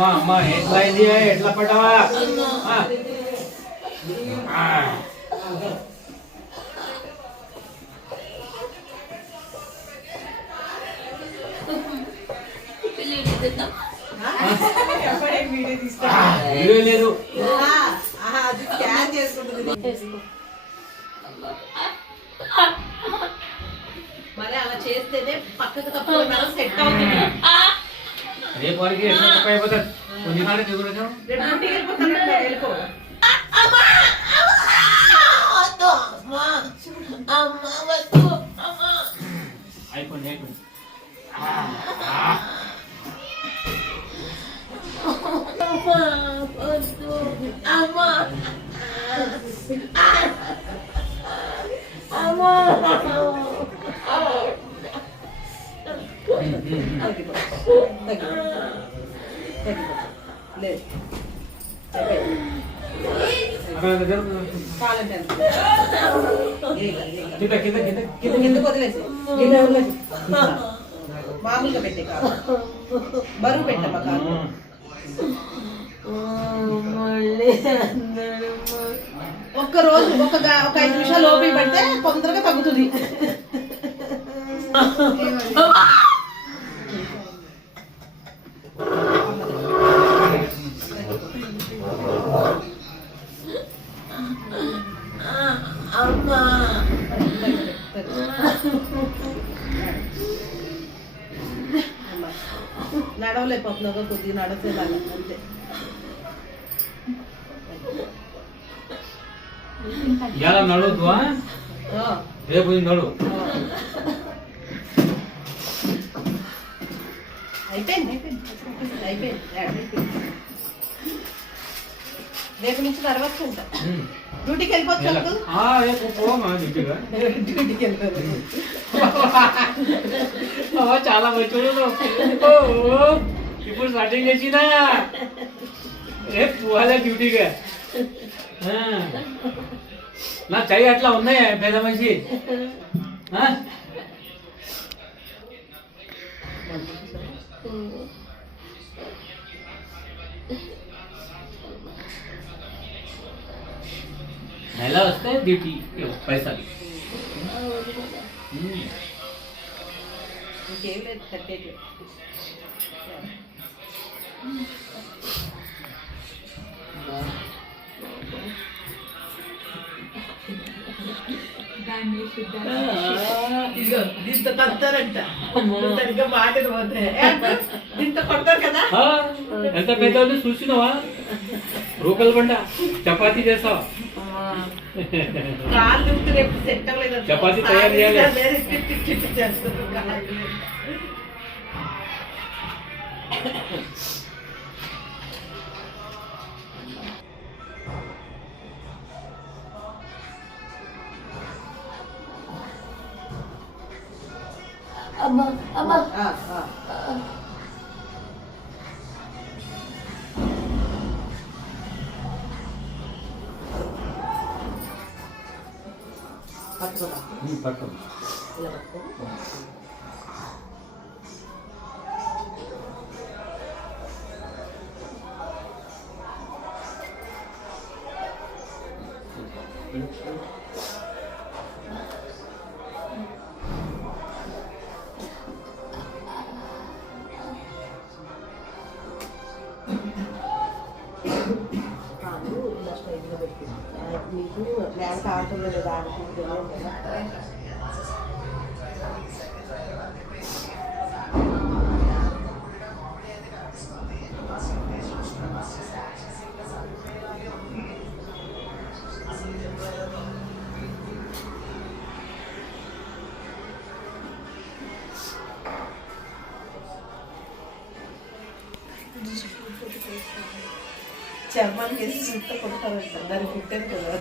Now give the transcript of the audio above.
అమ్మా అమ్మా ఎట్లా ఇది ఎట్లా పడ్డావా వీడియో లేదు మరి అలా చేస్తేనే పక్కకు తప్పుకున్నా సెట్ అవుతుంది. రేపు వరకు ఎట్లా తప్ప అయిపోతుంది కొన్ని కాడ దిగురు వెళ్ళిపో అయిపోయింది అయిపోయింది మామూలుగా పెట్టే కాదు బరువు పెట్టమ్మా కాదు ఒక్క రోజు ఒక 5 నిమిషాలు ఓపిక పడితే తొందరగా తగ్గుతుంది. నడవలేకపోతున్నావు కొద్దిగా నడచేలాగా అంతే. ఇలా నడవద్దు రేపు నడు అయిపోయింది రేపు నుంచి నడవచ్చు అంట. డ్యూటీకి వెళ్ళిపోవచ్చు డ్యూటీకి వెళ్ళిపోవచ్చు. చాలా మంచి ఇప్పుడు స్టార్టింగ్ చేసినా రేపు పోవాలా డ్యూటీగా. నా చెయ్యి అట్లా ఉన్నాయా పెద్ద మనిషి నెల వస్తే డ్యూటీ పైసలు ఇంకేం లేదు కట్టేది. దీంతో కడతారంట సరిగ్గా మాటలు పోతే దీంతో కొడతారు కదా. ఎంత పెద్ద చూసినావా రూకల్ బండ చపాతీ చేస్తావా కాళ్ళు రేపు సెట్ అవ్వలేదు చపాతీ తయారు చేయాలి. అమ్మా అమ్మా పట్టుకో మీకు నేను కావట్లేదు దానికి చర్మానికి వేసి కొడతారంట దానికి కుట్టారు కదా.